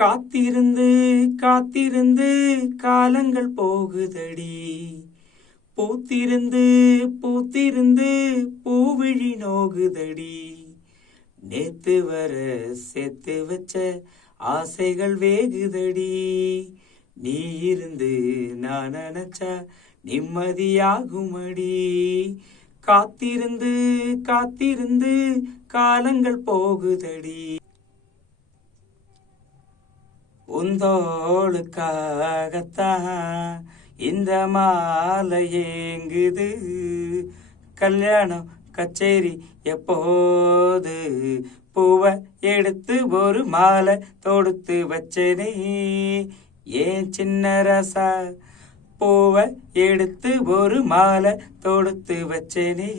காத்திருந்து காத்திருந்து காலங்கள் போகுதடி, பூத்திருந்து பூத்திருந்து பூவிழி நோகுதடி. நேத்து வர சேர்த்து வச்ச ஆசைகள் வேகுதடி, நீ இருந்து நான் நினைச்சா நிம்மதியாகுமடி. காத்திருந்து காத்திருந்து காலங்கள் போகுதடி. உந்தோளுக்காகத்தான் இந்த மாலை ஏங்குது, கல்யாணம் கச்சேரி எப்போது, பூவை எடுத்து ஒரு மாலை தொடுத்து வச்சனே ஏன் சின்ன ரசா, பூவை எடுத்து ஒரு மாலை தொடுத்து வச்சனே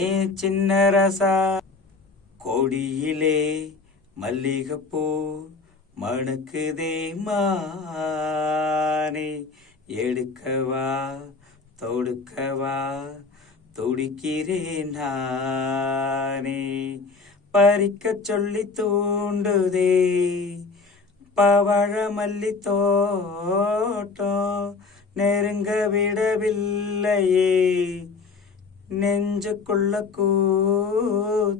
ஏன் சின்ன ரசா. கொடியிலே மல்லிகைப்பூ மணக்குதே மானே, எடுக்கவா தொடுக்கவா துடிக்கிறேன் நானே. பறிக்க சொல்லி தூண்டுதே பவழ மல்லி தோட்டம், நெருங்க விடவில்லையே நெஞ்சுக்குள்ள கூச்சம்.